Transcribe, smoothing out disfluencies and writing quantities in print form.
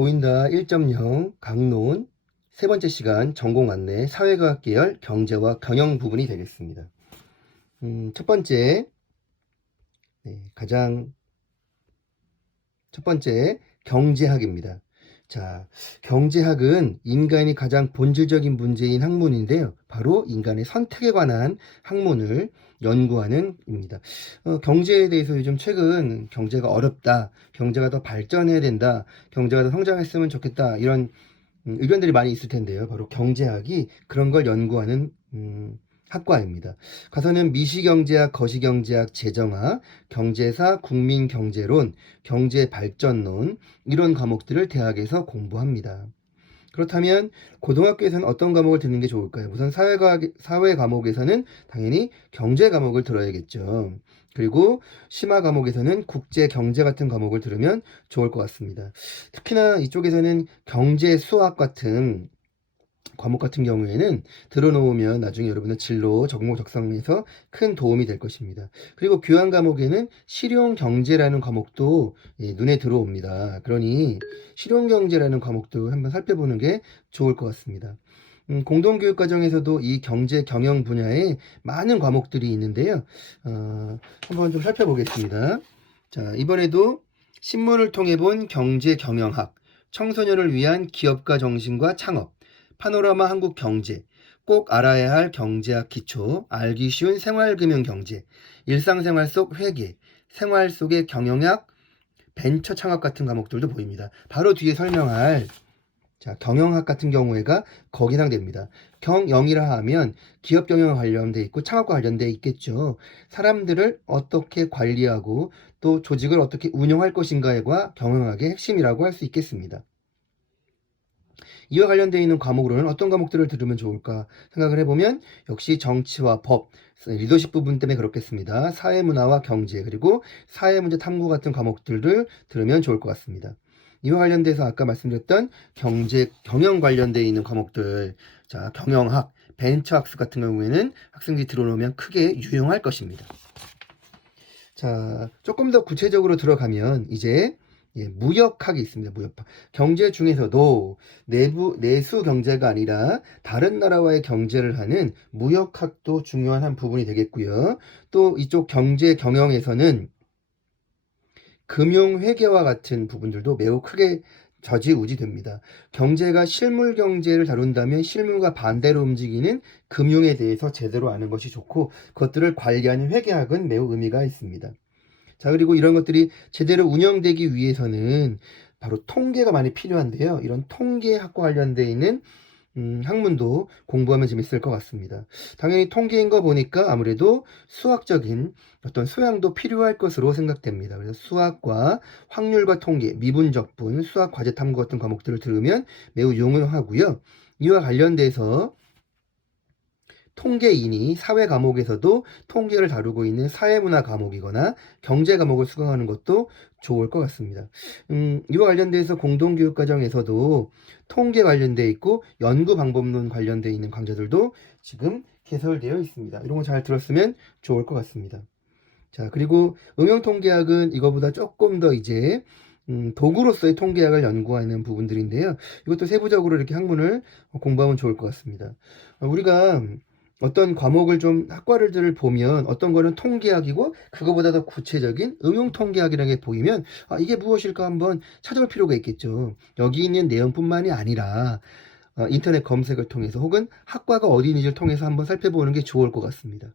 보인다 1.0 강론 세 번째 시간 전공 안내 사회과학 계열 경제와 경영 부분이 되겠습니다. 첫 번째, 첫 번째 경제학입니다. 자, 경제학은 인간이 가장 본질적인 문제인 학문인데요. 바로 인간의 선택에 관한 학문을 연구하는 입니다. 경제에 대해서 요즘 최근 경제가 어렵다, 경제가 더 발전해야 된다, 경제가 더 성장했으면 좋겠다, 이런 의견들이 많이 있을 텐데요. 바로 경제학이 그런 걸 연구하는 학과입니다. 가서는 미시경제학, 거시경제학, 재정학, 경제사, 국민경제론, 경제발전론 이런 과목들을 대학에서 공부합니다. 그렇다면 고등학교에서는 어떤 과목을 듣는 게 좋을까요? 우선 사회 과목에서는 당연히 경제 과목을 들어야겠죠. 그리고 심화 과목에서는 국제 경제 같은 과목을 들으면 좋을 것 같습니다. 특히나 이쪽에서는 경제 수학 같은 과목 같은 경우에는 들어놓으면 나중에 여러분의 진로 적목 적성에서 큰 도움이 될 것입니다. 그리고 교양 과목에는 실용 경제라는 과목도 눈에 들어옵니다. 그러니 실용 경제라는 과목도 한번 살펴보는 게 좋을 것 같습니다. 공동교육 과정에서도 이 경제 경영 분야에 많은 과목들이 있는데요. 한번 좀 살펴보겠습니다. 자, 이번에도 신문을 통해 본 경제 경영학, 청소년을 위한 기업가 정신과 창업, 파노라마 한국 경제, 꼭 알아야 할 경제학 기초, 알기 쉬운 생활금융 경제, 일상생활 속 회계, 생활 속의 경영학, 벤처 창업 같은 과목들도 보입니다. 바로 뒤에 설명할 경영학 같은 경우에가 거기 해당됩니다. 경영이라 하면 기업 경영과 관련돼 있고 창업과 관련돼 있겠죠. 사람들을 어떻게 관리하고 또 조직을 어떻게 운영할 것인가가 경영학의 핵심이라고 할 수 있겠습니다. 이와 관련되어 있는 과목으로는 어떤 과목들을 들으면 좋을까 생각을 해보면 역시 정치와 법, 리더십 부분 때문에 그렇겠습니다. 사회문화와 경제, 그리고 사회문제 탐구 같은 과목들을 들으면 좋을 것 같습니다. 이와 관련돼서 아까 말씀드렸던 경제, 경영 관련되어 있는 과목들, 자, 경영학, 벤처학습 같은 경우에는 학생들이 들어놓으면 크게 유용할 것입니다. 자, 조금 더 구체적으로 들어가면 이제 무역학이 있습니다. 무역학. 경제 중에서도 내수 경제가 아니라 다른 나라와의 경제를 하는 무역학도 중요한 한 부분이 되겠고요. 또 이쪽 경제 경영에서는 금융회계와 같은 부분들도 매우 크게 좌지우지됩니다. 경제가 실물 경제를 다룬다면 실물과 반대로 움직이는 금융에 대해서 제대로 아는 것이 좋고 그것들을 관리하는 회계학은 매우 의미가 있습니다. 자, 그리고 이런 것들이 제대로 운영되기 위해서는 바로 통계가 많이 필요한데요. 이런 통계학과 관련되어 있는 학문도 공부하면 재밌을 것 같습니다. 당연히 통계인 거 보니까 아무래도 수학적인 어떤 소양도 필요할 것으로 생각됩니다. 그래서 수학과 확률과 통계, 미분적분, 수학 과제 탐구 같은 과목들을 들으면 매우 유용하고요. 이와 관련돼서 통계인이 사회 과목에서도 통계를 다루고 있는 사회문화 과목이거나 경제 과목을 수강하는 것도 좋을 것 같습니다. 이와 관련돼서 공동교육 과정에서도 통계 관련돼 있고 연구 방법론 관련돼 있는 강좌들도 지금 개설되어 있습니다. 이런 거 잘 들었으면 좋을 것 같습니다. 자, 그리고 응용통계학은 이거보다 조금 더 이제 도구로서의 통계학을 연구하는 부분들인데요. 이것도 세부적으로 이렇게 학문을 공부하면 좋을 것 같습니다. 우리가 어떤 과목을 좀 학과를 보면 어떤 거는 통계학이고 그거보다 더 구체적인 응용통계학이라는 게 보이면 이게 무엇일까 한번 찾아볼 필요가 있겠죠. 여기 있는 내용뿐만이 아니라 인터넷 검색을 통해서 혹은 학과가 어디 있는지를 통해서 한번 살펴보는 게 좋을 것 같습니다.